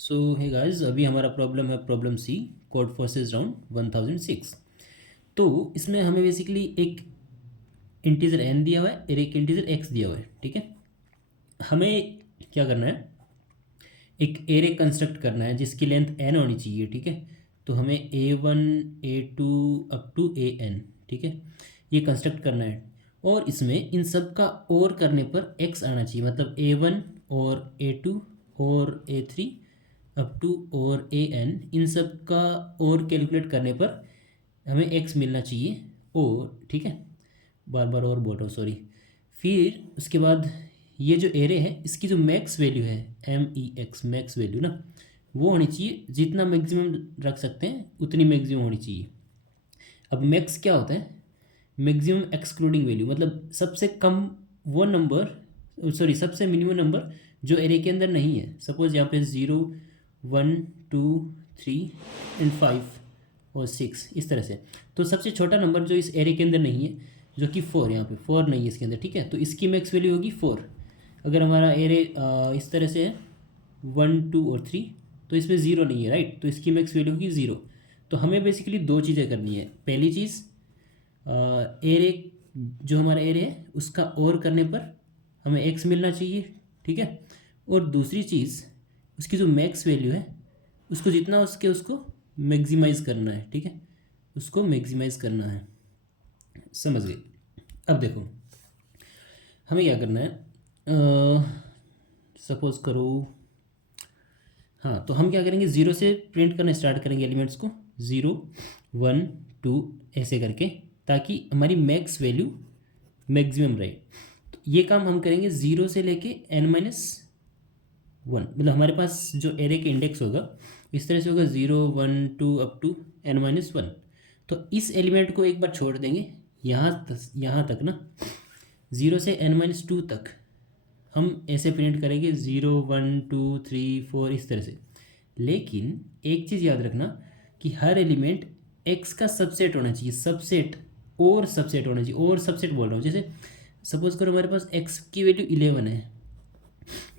सो hey guys, अभी हमारा problem है प्रॉब्लम सी, कोड फोर्सेस राउंड 1006। तो इसमें हमें बेसिकली एक इंटीजर n दिया हुआ है और एक इंटीजर x दिया हुआ है। ठीक है, हमें क्या करना है, एक एरे कंस्ट्रक्ट करना है जिसकी लेंथ n होनी चाहिए। ठीक है, तो हमें a1 a2 up to an, ठीक है, ये कंस्ट्रक्ट करना है। और इसमें इन सब का और करने पर x आना चाहिए, मतलब a1 और a2 और a3 अप टू और an, इन सब का और कैलकुलेट करने पर हमें x मिलना चाहिए। और ठीक है, बार बार और बोल रहा हूँ, सॉरी। फिर उसके बाद ये जो एरे है इसकी जो मैक्स वैल्यू है MEX, मैक्स वैल्यू ना, वो होनी चाहिए, जितना मैक्सिमम रख सकते हैं उतनी मैक्सिमम होनी चाहिए। अब मैक्स क्या होता है, मैक्सिमम एक्सक्लूडिंग वैल्यू, मतलब सबसे कम वो नंबर, सॉरी सबसे मिनिमम नंबर जो एरे के अंदर नहीं है। सपोज यहाँ पे 0 1 2 3 एंड 5 और 6 इस तरह से। तो सबसे छोटा नंबर जो इस एरे के अंदर नहीं है, जो कि 4, यहाँ पे 4 नहीं है इसके अंदर। ठीक है, तो इसकी मैक्स वैल्यू होगी 4। अगर हमारा एरे इस तरह से है 1 2 और 3, तो इसमें 0 नहीं है, राइट, तो इसकी मैक्स वैल्यू होगी 0। तो हमें बेसिकली दो चीज़ें करनी है। पहली चीज़, एरे, जो हमारा एरे है उसका और करने पर हमें x मिलना चाहिए। ठीक है, और दूसरी चीज़, उसकी जो मैक्स वैल्यू है उसको जितना उसके उसको मैक्सिमाइज़ करना है। ठीक है, उसको मैक्सिमाइज़ करना है, समझ गए। अब देखो हमें क्या करना है, सपोज करो, हाँ, तो हम क्या करेंगे, 0 से प्रिंट करना स्टार्ट करेंगे एलिमेंट्स को, 0 1 2 ऐसे करके, ताकि हमारी मैक्स वैल्यू मैक्सिमम रहे। तो ये काम हम करेंगे 0 से लेके n-1, मतलब हमारे पास जो एरे के इंडेक्स होगा इस तरह से होगा, 0 1 2 अप टू n-1। तो इस एलिमेंट को एक बार छोड़ देंगे यहाँ तक ना, 0 से n-2 तक हम ऐसे प्रिंट करेंगे, 0 1 2 3 4 इस तरह से। लेकिन एक चीज़ याद रखना कि हर एलिमेंट x का सबसेट होना चाहिए, सबसेट और सबसेट होना चाहिए। और सबसेट बोल रहा हूँ, जैसे सपोज करो हमारे पास x की वैल्यू 11 है।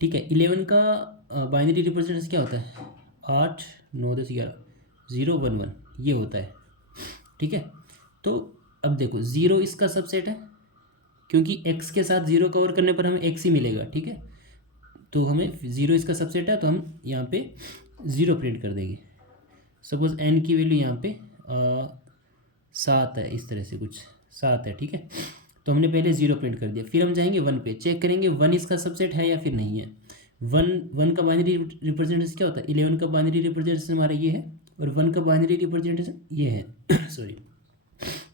ठीक है, 11 का बाइनरी रिप्रेजेंटेशन क्या होता है, 8 9 10 11 0 1 1 ये होता है। ठीक है, तो अब देखो 0 इसका सबसेट है, क्योंकि x के साथ 0 कवर करने पर हमें x ही मिलेगा। ठीक है, तो हमें 0 इसका सबसेट है, तो हम यहाँ पे 0 प्रिंट कर देंगे। सपोज n की वैल्यू यहाँ पे 7 है, इस तरह से कुछ 7 है। ठीक है, तो हमने पहले 0 प्रिंट कर दिया। फिर हम जाएंगे 1 पे, चेक करेंगे 1 इसका सबसेट है या फिर नहीं है। 1 का बाइनरी रिप्रेजेंटेशन क्या होता है, 11 का बाइनरी रिप्रेजेंटेशन हमारा ये है और 1 का बाइनरी रिप्रेजेंटेशन ये है सॉरी।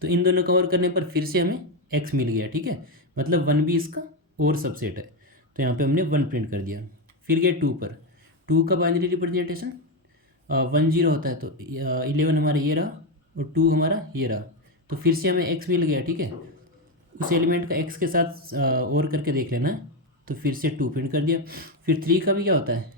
तो इन दोनों कवर करने पर फिर से हमें x मिल गया। ठीक है, मतलब 1 भी इसका और सबसेट है, तो यहाँ पे हमने 1 प्रिंट कर दिया। फिर गए 2 पर, 2 का बाइनरी रिप्रेजेंटेशन 1 0 होता है, तो 11 हमारा ये रहा और 2 हमारा ये रहा, तो फिर से हमें x मिल गया। ठीक है, उस एलिमेंट का x के साथ और करके देख लेना है, तो फिर से 2 प्रिंट कर दिया। फिर 3 का भी क्या होता है,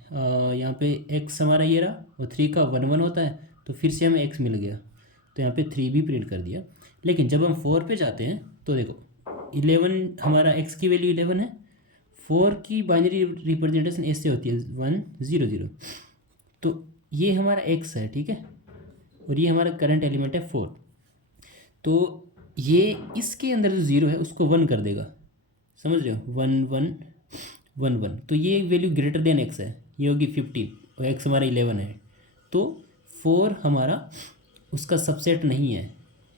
यहाँ पे x हमारा ये रहा और 3 का 1 1 होता है, तो फिर से हमें x मिल गया, तो यहाँ पे 3 भी प्रिंट कर दिया। लेकिन जब हम 4 पे जाते हैं तो देखो 11 हमारा x की वैल्यू 11 है, 4 की बाइनरी रिप्रेजेंटेशन ऐसे होती है 1 0 0, तो ये हमारा x है। ठीक है, और ये हमारा करंट एलिमेंट है 4, तो ये इसके अंदर जो 0 है उसको 1 कर देगा, समझ रहे हो, 1 1 1 1, तो ये वैल्यू ग्रेटर देन x है, ये होगी 15 और x हमारा 11 है, तो 4 हमारा उसका सबसेट नहीं है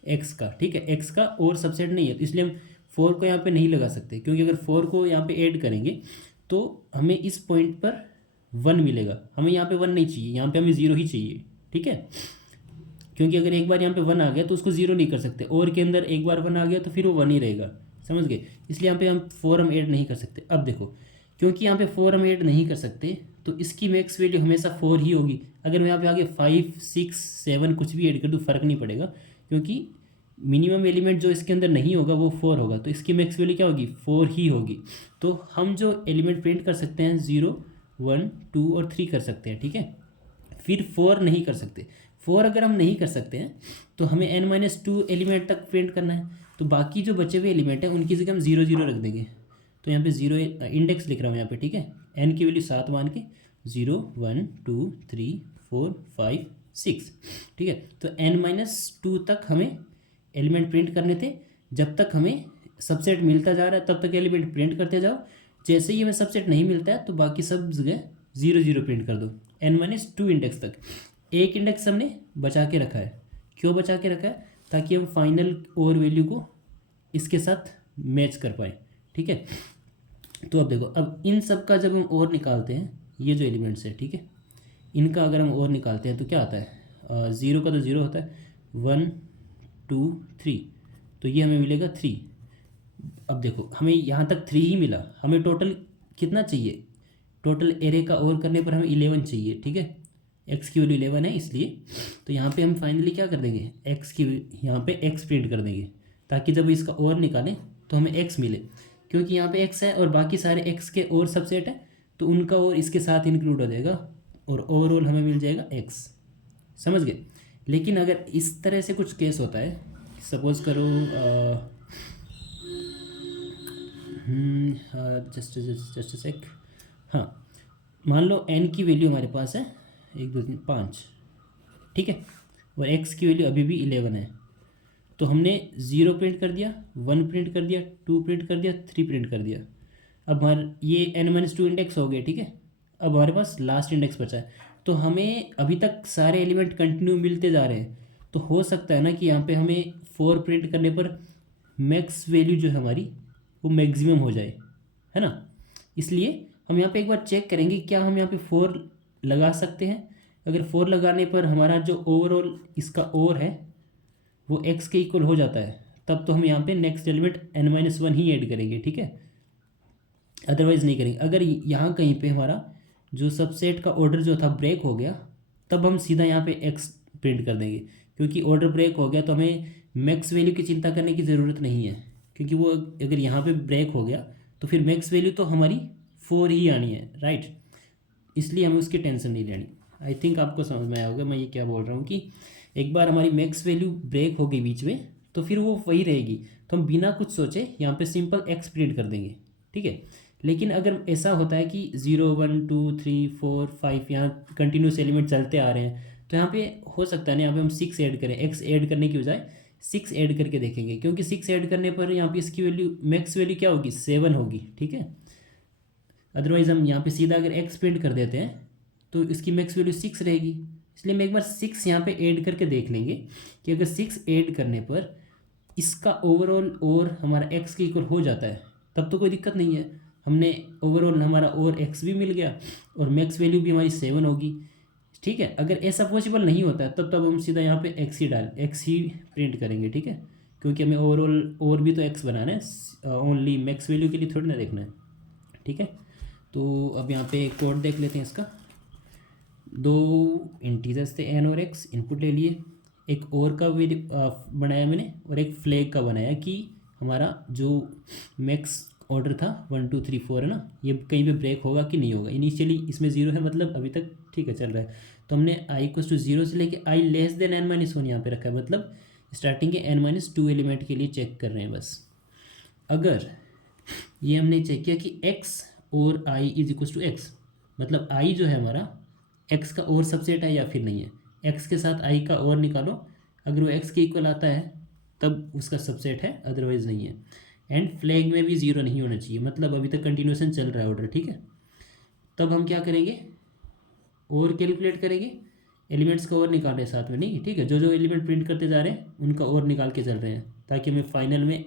x का। ठीक है, x का और सबसेट नहीं है, तो इसलिए हम 4 को यहाँ पे नहीं लगा सकते, क्योंकि अगर 4 को यहाँ पे ऐड करेंगे तो हमें इस पॉइंट पर 1 मिलेगा, हमें यहाँ पे 1 नहीं चाहिए, यहाँ पे हमें 0 ही चाहिए। ठीक है, क्योंकि अगर एक बार यहाँ पे 1 आ गया तो उसको 0 नहीं कर सकते, और के अंदर एक बार 1 आ गया तो फिर वो 1 ही रहेगा, समझ गए। इसलिए यहाँ पे हम 4 हम ऐड नहीं कर सकते। अब देखो, क्योंकि यहाँ पे 4 हम ऐड नहीं कर सकते तो इसकी मैक्स वैल्यू हमेशा 4 ही होगी। अगर मैं यहाँ पे आगे 5 6 7 कुछ भी ऐड कर दूँ फ़र्क नहीं पड़ेगा, क्योंकि मिनिमम एलिमेंट जो इसके अंदर नहीं होगा वो 4 होगा, तो इसकी मैक्स वैल्यू क्या होगी, 4 ही होगी। तो हम जो एलिमेंट प्रिंट कर सकते हैं 0 1 2 और 3 कर सकते हैं। ठीक है, फिर 4 नहीं कर सकते। 4 अगर हम नहीं कर सकते हैं तो हमें n-2 एलिमेंट तक प्रिंट करना है, तो बाकी जो बचे हुए एलिमेंट हैं उनकी जगह हम 0 0 रख देंगे। तो यहाँ पे 0 इंडेक्स लिख रहा हूँ यहाँ पे। ठीक है, n की वैल्यू 7 मान के 0 1 2 3 4 5 6, ठीक है। तो n-2 तक हमें एलिमेंट प्रिंट करने थे। जब तक हमें सबसेट मिलता जा रहा है तब तक एलिमेंट प्रिंट करते जाओ। जैसे ही हमें सबसेट नहीं मिलता है तो बाकी सब जगह 0 0 प्रिंट कर दो n-2 इंडेक्स तक। एक इंडेक्स हमने बचा के रखा है। क्यों बचा के रखा है? ताकि हम फाइनल और वैल्यू को इसके साथ मैच कर पाए, ठीक है। तो अब देखो, अब इन सब का जब हम और निकालते हैं, ये जो एलिमेंट्स है, ठीक है, इनका अगर हम और निकालते हैं तो क्या आता है? ज़ीरो का तो ज़ीरो होता है, 1 2 3, तो ये हमें मिलेगा 3। अब देखो, हमें यहाँ तक 3 ही मिला, हमें टोटल कितना चाहिए? टोटल एरे का और करने पर हमें 11 चाहिए, ठीक है। एक्स की वैल्यू 11 है इसलिए। तो यहाँ पे हम फाइनली क्या कर देंगे? एक्स की यहाँ पे एक्स प्रिंट कर देंगे, ताकि जब इसका और निकालें तो हमें एक्स मिले। क्योंकि यहाँ पे एक्स है और बाकी सारे एक्स के और सबसेट है, तो उनका और इसके साथ इंक्लूड हो जाएगा और ओवरऑल हमें मिल जाएगा एक्स। समझ गए? लेकिन अगर इस तरह से कुछ केस होता है, सपोज करो जस्ट सेक, हाँ, मान लो n की वैल्यू हमारे पास है 1 2 3 5, ठीक है, और x की वैल्यू अभी भी 11 है। तो हमने 0 प्रिंट कर दिया, 1 प्रिंट कर दिया, 2 प्रिंट कर दिया, 3 प्रिंट कर दिया। अब हमारे ये n-2 इंडेक्स हो गए, ठीक है। अब हमारे पास लास्ट इंडेक्स बचा है। तो हमें अभी तक सारे एलिमेंट कंटिन्यू मिलते जा रहे हैं। तो हो सकता है ना कि यहाँ पे हमें 4 प्रिंट करने पर मैक्स वैल्यू जो है हमारी वो मैक्सिमम हो जाए, है ना। इसलिए हम यहाँ पे एक बार चेक करेंगे क्या हम यहाँ पे 4 लगा सकते हैं। अगर 4 लगाने पर हमारा जो ओवरऑल इसका और है वो x के इक्वल हो जाता है, तब तो हम यहाँ पे नेक्स्ट एलिमेंट n-1 ही ऐड करेंगे, ठीक है। अदरवाइज़ नहीं करेंगे। अगर यहाँ कहीं पे हमारा जो सबसेट का ऑर्डर जो था ब्रेक हो गया, तब हम सीधा यहाँ पे x प्रिंट कर देंगे। क्योंकि ऑर्डर ब्रेक हो गया तो हमें मैक्स वैल्यू की चिंता करने की ज़रूरत नहीं है, क्योंकि वो अगर यहाँ पे ब्रेक हो गया तो फिर मैक्स वैल्यू तो हमारी 4 ही आनी है, राइट। इसलिए हमें उसकी टेंशन नहीं लेनी। आई थिंक आपको समझ में आया होगा मैं ये क्या बोल रहा हूँ, कि एक बार हमारी मैक्स वैल्यू ब्रेक हो गई बीच में तो फिर वो वही रहेगी। तो हम बिना कुछ सोचे यहाँ पे सिंपल एक्स प्रिंट कर देंगे, ठीक है। लेकिन अगर ऐसा होता है कि 0 1 2 3 4 5 यहाँ कंटिन्यूस एलिमेंट चलते आ रहे हैं, तो यहाँ पे हो सकता है ना यहाँ पे हम 6 ऐड करें, एक्स ऐड करने की बजाय 6 ऐड करके देखेंगे। क्योंकि 6 ऐड करने पर यहाँ पे इसकी वैल्यू मैक्स वैल्यू क्या होगी? 7 होगी, ठीक है। अदरवाइज़ हम यहाँ पे सीधा अगर एक्स प्रिंट कर देते हैं तो इसकी मैक्स वैल्यू 6 रहेगी। इसलिए हम एक बार 6 यहाँ पे ऐड करके देख लेंगे कि अगर 6 ऐड करने पर इसका ओवरऑल और हमारा एक्स के इक्वल हो जाता है, तब तो कोई दिक्कत नहीं है। हमने ओवरऑल हमारा और एक्स भी मिल गया और मैक्स वैल्यू भी हमारी 7 होगी, ठीक है। अगर ऐसा पॉसिबल नहीं होता है तब हम सीधा यहाँ पे एक्स ही प्रिंट करेंगे, ठीक है। क्योंकि हमें ओवरऑल और भी तो एक्स बनाना है, ओनली मैक्स वैल्यू के लिए थोड़ी ना देखना है, ठीक है। तो अब यहाँ पे कोड देख लेते हैं इसका। 2 इंटीजर्स थे n और x, इनपुट ले लिए। एक और का बनाया मैंने और एक फ्लैग का बनाया कि हमारा जो मैक्स ऑर्डर था 1 2 3 4 है ना, ये कहीं पे ब्रेक होगा कि नहीं होगा। इनिशियली इसमें 0 है, मतलब अभी तक ठीक है, चल रहा है। तो हमने i=0 से लेके i<n-1 यहाँ पे रखा है, मतलब स्टार्टिंग के n-2 एलिमेंट के लिए चेक कर रहे हैं बस। अगर ये हमने चेक किया कि x और i=x, मतलब i जो है हमारा x का और सबसेट है या फिर नहीं है, x के साथ i का और निकालो। अगर वो x के इक्वल आता है तब उसका सबसेट है, अदरवाइज नहीं है। एंड फ्लैग में भी 0 नहीं होना चाहिए, मतलब अभी तक कंटिन्यूसन चल रहा है ऑर्डर, ठीक है। तब हम क्या करेंगे? और कैलकुलेट करेंगे, एलिमेंट्स का और निकाल रहे हैं साथ में, नहीं, ठीक है। जो जो एलिमेंट प्रिंट करते जा रहे हैं उनका और निकाल के चल रहे हैं, ताकि हमें फाइनल में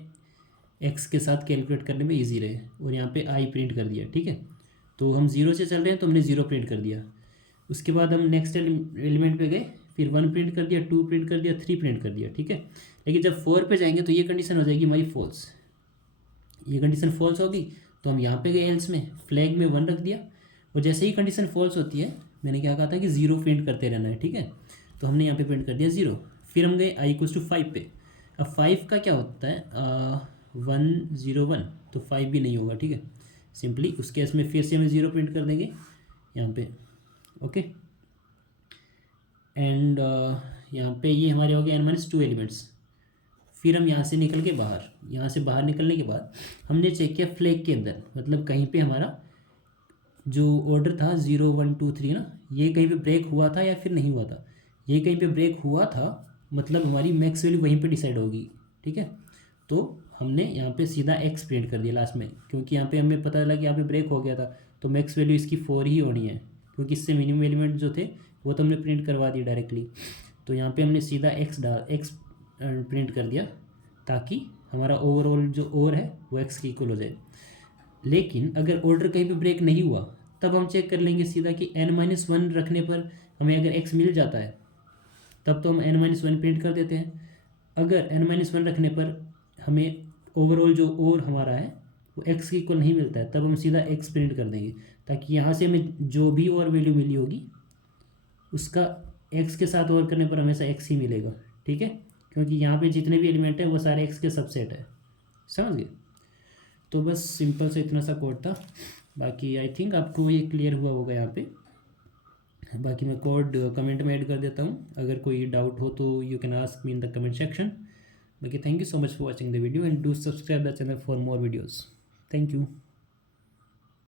एक्स के साथ कैलकुलेट करने में ईजी रहे। और यहाँ पे आई प्रिंट कर दिया, ठीक है। तो हम 0 से चल रहे हैं तो हमने 0 प्रिंट कर दिया। उसके बाद हम नेक्स्ट एलिमेंट पे गए, फिर 1 प्रिंट कर दिया, 2 प्रिंट कर दिया, 3 प्रिंट कर दिया, ठीक है। लेकिन जब 4 पे जाएंगे तो ये कंडीशन हो जाएगी हमारी फॉल्स। ये कंडीशन फॉल्स होगी तो हम यहाँ पे गए एल्स में, फ्लैग में 1 रख दिया। और जैसे ही कंडीशन फॉल्स होती है, मैंने क्या कहा था कि 0 प्रिंट करते रहना है, ठीक है। तो हमने यहाँ पे प्रिंट कर दिया 0। फिर हम गए i=5 पे। अब 5 का क्या होता है? 1 0 1, तो 5 भी नहीं होगा, ठीक है। सिंपली उस केस में फिर से हमें 0 प्रिंट कर देंगे यहाँ पे, ओके। एंड यहाँ पे ये हमारे हो गए n-2 एलिमेंट्स। फिर हम यहाँ से निकल के बाहर, यहाँ से बाहर निकलने के बाद हमने चेक किया फ्लैग के अंदर, मतलब कहीं पे हमारा जो ऑर्डर था 0 1 2 3 ना, ये कहीं पे ब्रेक हुआ था या फिर नहीं हुआ था? ये कहीं पे ब्रेक हुआ था, मतलब हमारी मैक्स वैल्यू वहीं पे डिसाइड होगी, ठीक है। तो हमने यहाँ पे सीधा एक्स प्रिंट कर दिया लास्ट में, क्योंकि यहाँ पे हमें पता चला कि यहाँ पे ब्रेक हो गया था, तो मैक्स वैल्यू इसकी 4 ही होनी है, क्योंकि इससे मिनिमम एलिमेंट जो थे वो तो हमने प्रिंट करवा दिए डायरेक्टली। तो यहाँ पे हमने सीधा एक्स प्रिंट कर दिया, ताकि हमारा ओवरऑल जो ओवर है वो एक्स के इक्वल हो जाए। लेकिन अगर ऑर्डर कहीं पे ब्रेक नहीं हुआ, तब हम चेक कर लेंगे सीधा कि n-1 रखने पर हमें अगर x मिल जाता है, तब तो हम n-1 प्रिंट कर देते हैं। अगर n-1 रखने पर हमें ओवरऑल जो और हमारा है वो x के इक्वल नहीं मिलता है, तब हम सीधा x प्रिंट कर देंगे, ताकि यहाँ से हमें जो भी और वैल्यू मिली होगी उसका x के साथ और करने पर हमेशा x ही मिलेगा, ठीक है। क्योंकि यहाँ पे जितने भी एलिमेंट हैं वो सारे x के सबसेट है, समझ गए। तो बस सिंपल से इतना सा कोड था, बाकी आई थिंक आपको ये क्लियर हुआ होगा यहाँ पे। बाकी मैं कोड कमेंट में ऐड कर देता हूँ, अगर कोई डाउट हो तो you can ask me in the comment section. बाकी thank you so much for watching the video and do subscribe the channel for more videos. Thank you.